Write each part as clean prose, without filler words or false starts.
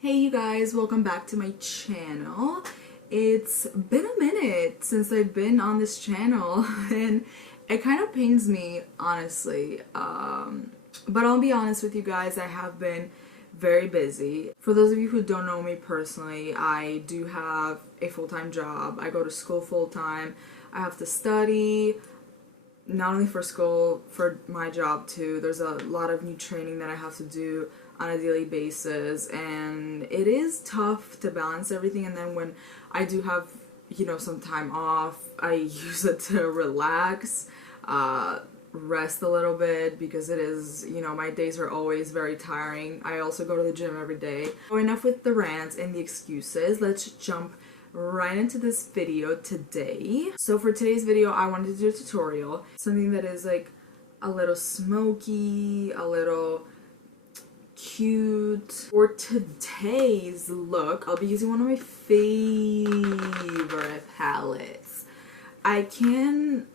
Hey you guys, welcome back to my channel. It's been a minute since I've been on this channel and it kind of pains me, honestly. But I'll be honest with you guys, I have been very busy. For those of you who don't know me personally, I do have a full-time job. I go to school full-time. I have to study, not only for school, for my job too. There's a lot of new training that I have to do on a daily basis, and it is tough to balance everything. And then when I do have, some time off, I use it to relax, rest a little bit, because it is, my days are always very tiring. I also go to the gym every day. So enough with the rants and the excuses. Let's jump right into this video today. So for today's video, I wanted to do a tutorial, something that is like a little smoky, a little cute. For today's look, I'll be using one of my favorite palettes. I can't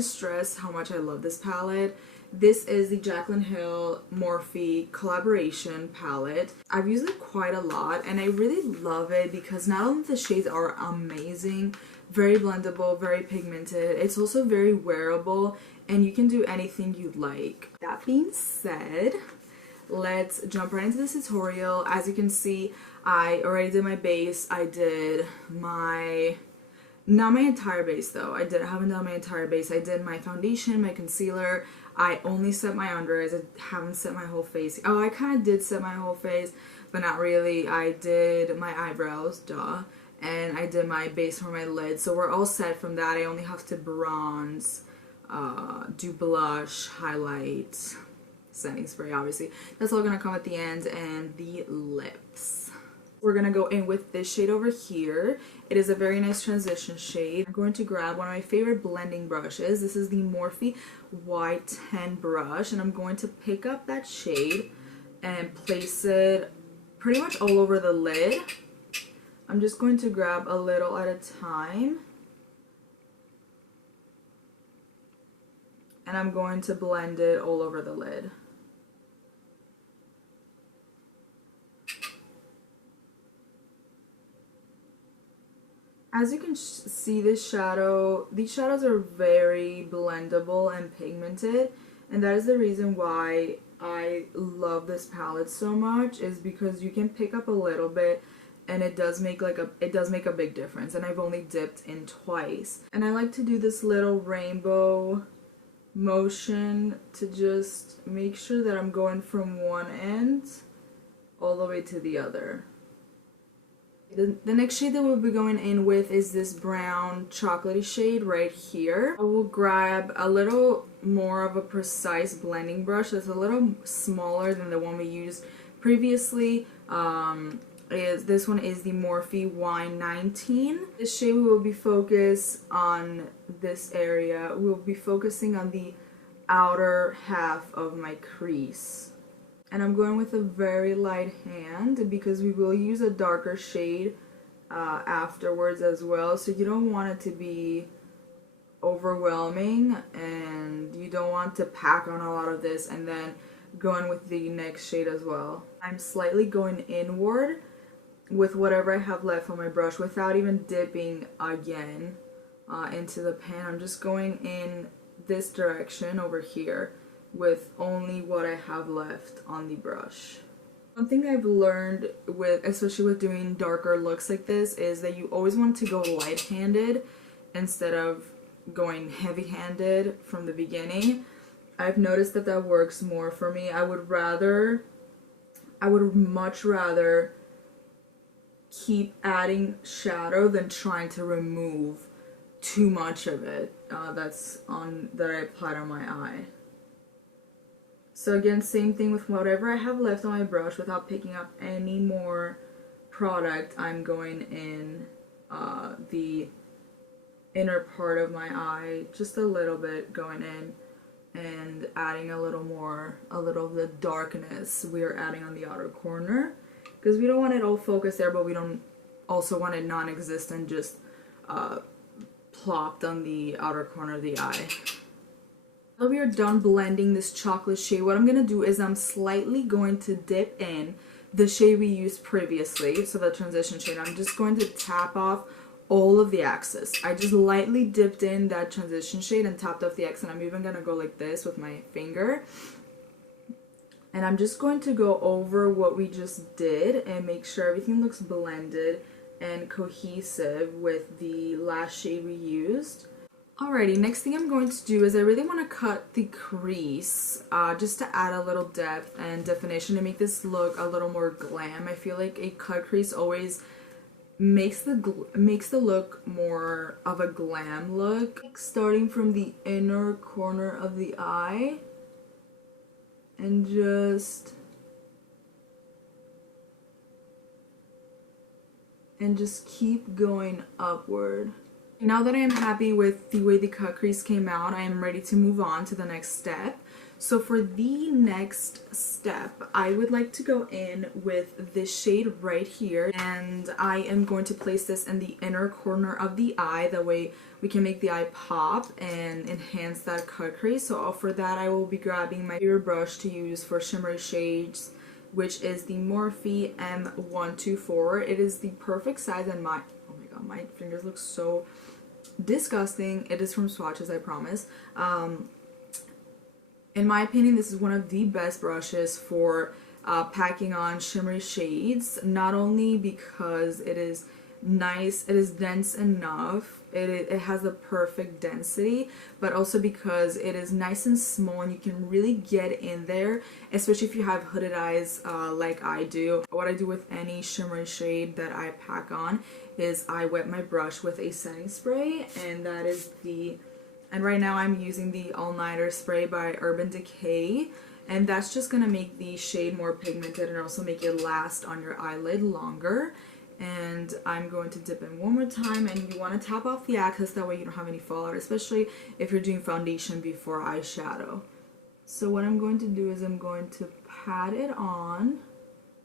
stress how much I love this palette. This is the Jaclyn Hill Morphe collaboration palette. I've used it quite a lot and I really love it because not only the shades are amazing, very blendable, very pigmented, it's also very wearable and you can do anything you'd like. That being said, let's jump right into this tutorial. As you can see, I already did my base. I did my, not my entire base though. I haven't done my entire base. I did my foundation, my concealer. I only set my under eyes. I haven't set my whole face. Oh, I kind of did set my whole face, but not really. I did my eyebrows, duh. And I did my base for my lid. So we're all set from that. I only have to bronze, do blush, highlight, setting spray, obviously. That's all gonna come at the end, and the lips. We're gonna go in with this shade over here. It is a very nice transition shade. I'm going to grab one of my favorite blending brushes. This is the Morphe Y10 brush, and I'm going to pick up that shade and place it pretty much all over the lid. I'm just going to grab a little at a time, and I'm going to blend it all over the lid. As you can see, these shadows are very blendable and pigmented, and that is the reason why I love this palette so much, is because you can pick up a little bit and it does make a big difference. And I've only dipped in twice. And I like to do this little rainbow motion to just make sure that I'm going from one end all the way to the other. The next shade that we'll be going in with is this brown chocolatey shade right here. I will grab a little more of a precise blending brush that's a little smaller than the one we used previously. This one is the Morphe Y19. This shade we will be focused on this area. We'll be focusing on the outer half of my crease. And I'm going with a very light hand because we will use a darker shade afterwards as well. So you don't want it to be overwhelming and you don't want to pack on a lot of this and then going with the next shade as well. I'm slightly going inward with whatever I have left on my brush without even dipping again into the pan. I'm just going in this direction over here with only what I have left on the brush. One thing I've learned especially with doing darker looks like this, is that you always want to go light-handed instead of going heavy-handed from the beginning. I've noticed that that works more for me. I would much rather keep adding shadow than trying to remove too much of it that I applied on my eye. So again, same thing with whatever I have left on my brush. Without picking up any more product, I'm going in the inner part of my eye, just a little bit, going in and adding a little of the darkness we are adding on the outer corner, because we don't want it all focused there, but we don't also want it non-existent, just plopped on the outer corner of the eye. Now we are done blending this chocolate shade, what I'm going to do is I'm slightly going to dip in the shade we used previously, so the transition shade. I'm just going to tap off all of the excess. I just lightly dipped in that transition shade and tapped off the excess, and I'm even gonna go like this with my finger. And I'm just going to go over what we just did and make sure everything looks blended and cohesive with the last shade we used. Alrighty, next thing I'm going to do is I really want to cut the crease just to add a little depth and definition to make this look a little more glam. I feel like a cut crease always makes the look more of a glam look. Starting from the inner corner of the eye and just keep going upward. Now that I am happy with the way the cut crease came out, I am ready to move on to the next step. So for the next step, I would like to go in with this shade right here, and I am going to place this in the inner corner of the eye. That way we can make the eye pop and enhance that cut crease. So for that, I will be grabbing my favorite brush to use for shimmery shades, which is the Morphe M124. It is the perfect size, and oh my god, my fingers look so disgusting. It is from Swatches, I promise. In my opinion, this is one of the best brushes for packing on shimmery shades, not only because it is nice, it is dense enough, it has the perfect density, but also because it is nice and small and you can really get in there, especially if you have hooded eyes like I do. What I do with any shimmery shade that I pack on is I wet my brush with a setting spray, and that is and right now I'm using the All Nighter spray by Urban Decay, and that's just gonna make the shade more pigmented and also make it last on your eyelid longer. And I'm going to dip in one more time, and you want to tap off the excess, that way you don't have any fallout, especially if you're doing foundation before eyeshadow. So what I'm going to do is I'm going to pat it on.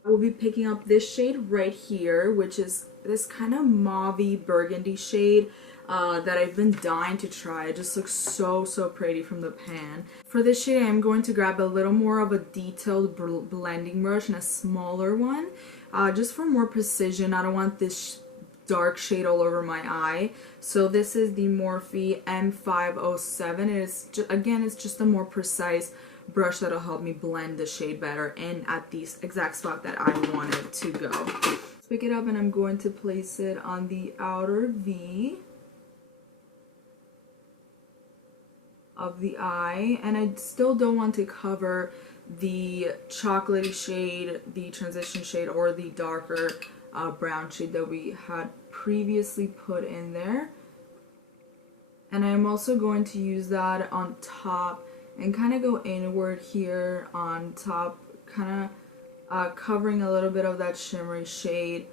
I will be picking up this shade right here, which is this kind of mauve-y burgundy shade that I've been dying to try. It just looks so pretty from the pan. For this shade, I'm going to grab a little more of a detailed blending brush and a smaller one, just for more precision. I don't want this dark shade all over my eye. So this is the Morphe M507. It is again, it's just a more precise brush that'll help me blend the shade better and at the exact spot that I want it to go. Let's pick it up, and I'm going to place it on the outer V of the eye, and I still don't want to cover the chocolatey shade, the transition shade, or the darker brown shade that we had previously put in there. And I'm also going to use that on top and kind of go inward here on top, kind of covering a little bit of that shimmery shade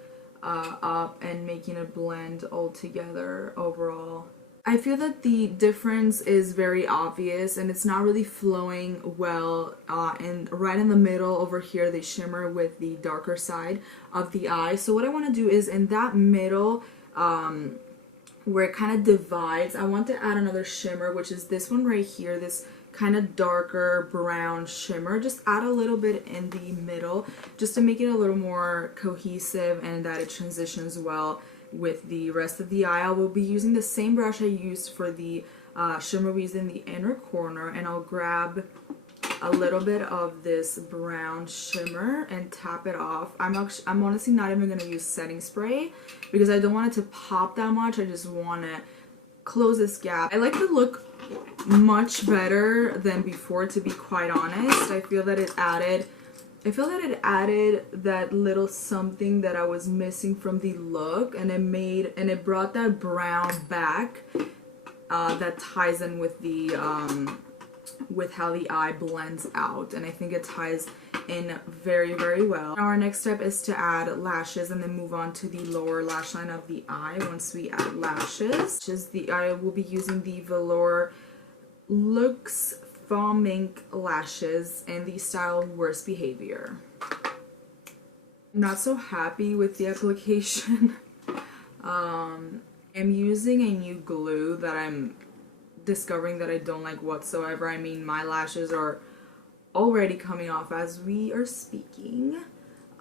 up and making it blend all together overall. I feel that the difference is very obvious, and it's not really flowing well, and right in the middle over here they shimmer with the darker side of the eye. So what I want to do is in that middle where it kind of divides, I want to add another shimmer, which is this one right here, this kind of darker brown shimmer. Just add a little bit in the middle just to make it a little more cohesive and that it transitions well with the rest of the eye. I will be using the same brush I used for the shimmer we used in the inner corner, and I'll grab a little bit of this brown shimmer and tap it off. I'm honestly not even going to use setting spray because I don't want it to pop that much. I just want to close this gap. I like the look much better than before, to be quite honest. I feel that it added that little something that I was missing from the look, and it brought that brown back that ties in with the with how the eye blends out, and I think it ties in very well. Now our next step is to add lashes and then move on to the lower lash line of the eye once we add lashes. I will be using the Velour Luxe Foam Mink lashes in the style Worst Behavior. I'm not so happy with the application. I'm using a new glue that I'm discovering that I don't like whatsoever. I mean, my lashes are already coming off as we are speaking.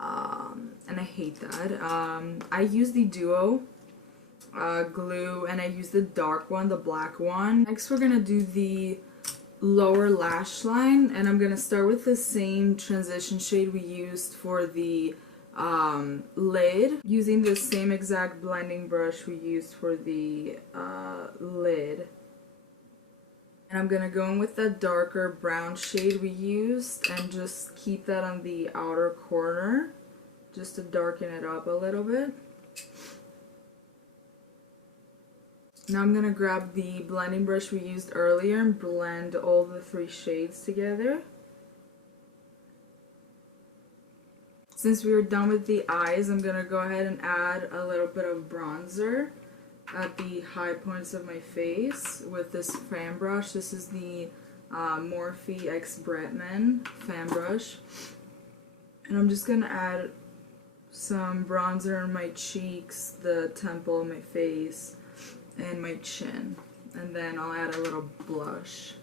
and I hate that. I use the Duo glue, and I use the dark one, the black one. Next we're gonna do the lower lash line, and I'm gonna start with the same transition shade we used for the lid, using the same exact blending brush we used for the lid. And I'm gonna go in with the darker brown shade we used and just keep that on the outer corner just to darken it up a little bit. Now I'm gonna grab the blending brush we used earlier and blend all the three shades together. Since we were done with the eyes, I'm gonna go ahead and add a little bit of bronzer at the high points of my face with this fan brush. This is the Morphe X Bretman fan brush. And I'm just gonna add some bronzer on my cheeks, the temple of my face, and my chin. And then I'll add a little blush.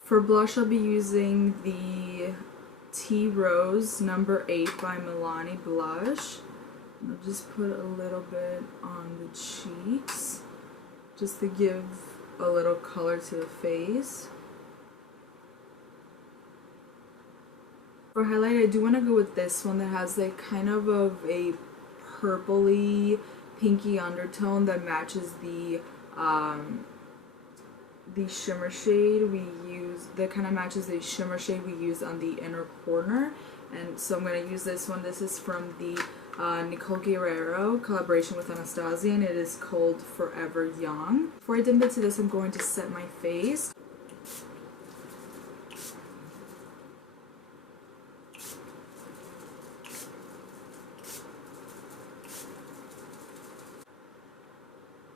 For blush, I'll be using the Tea Rose number 8 by Milani blush. I'll just put a little bit on the cheeks, just to give a little color to the face. For highlight, I do want to go with this one that has like kind of a purpley, pinky undertone that matches the shimmer shade we use, that kind of matches the shimmer shade we use on the inner corner. And so I'm going to use this one. This is from the Nicole Guerrero collaboration with Anastasia, and it is called Forever Young. Before I dip into this, I'm going to set my face.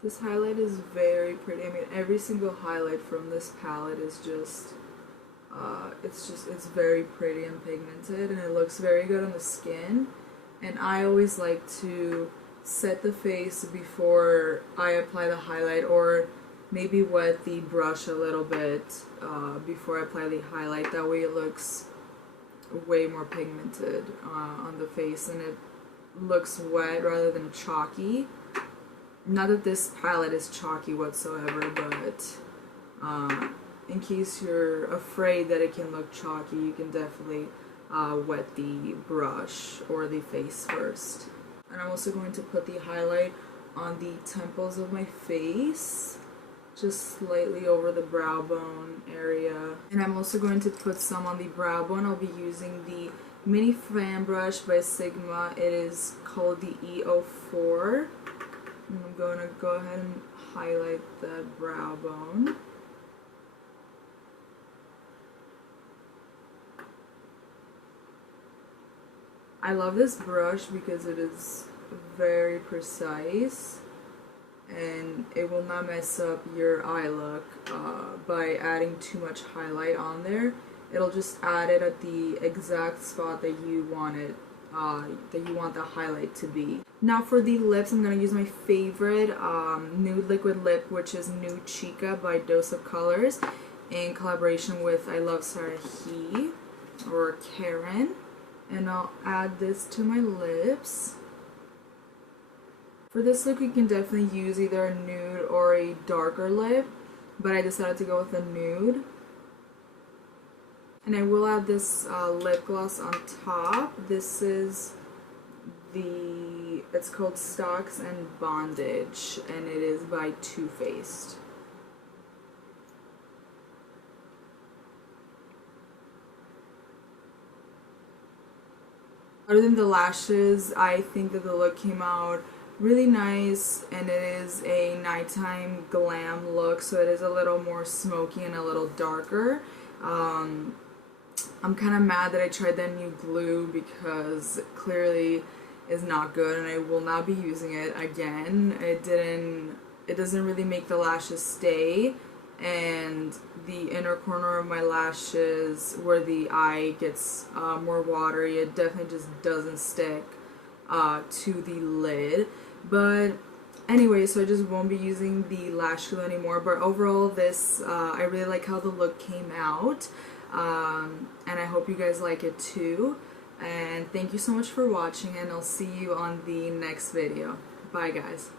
This highlight is very pretty. I mean, every single highlight from this palette is just, it's very pretty and pigmented, and it looks very good on the skin. And I always like to set the face before I apply the highlight, or maybe wet the brush a little bit before I apply the highlight. That way it looks way more pigmented on the face, and it looks wet rather than chalky. Not that this palette is chalky whatsoever, but in case you're afraid that it can look chalky, you can definitely wet the brush or the face first. And I'm also going to put the highlight on the temples of my face, just slightly over the brow bone area. And I'm also going to put some on the brow bone. I'll be using the mini fan brush by Sigma. It is called the E04. I'm going to go ahead and highlight that brow bone. I love this brush because it is very precise and it will not mess up your eye look by adding too much highlight on there. It'll just add it at the exact spot that you want it, that you want the highlight to be. Now for the lips, I'm going to use my favorite nude liquid lip, which is Nude Chica by Dose of Colors, in collaboration with I Love Sarah He, or Karen. And I'll add this to my lips. For this look, you can definitely use either a nude or a darker lip, but I decided to go with a nude. And I will add this lip gloss on top. This is it's called Stocks and Bondage, and it is by Too Faced. Other than the lashes, I think that the look came out really nice, and it is a nighttime glam look, so it is a little more smoky and a little darker. I'm kind of mad that I tried that new glue because it clearly is not good, and I will not be using it again. It doesn't really make the lashes stay, and the inner corner of my lashes where the eye gets more watery, it definitely just doesn't stick to the lid. But anyway, so I just won't be using the lash glue anymore. But overall, this I really like how the look came out, and I hope you guys like it too. And thank you so much for watching, and I'll see you on the next video. Bye guys.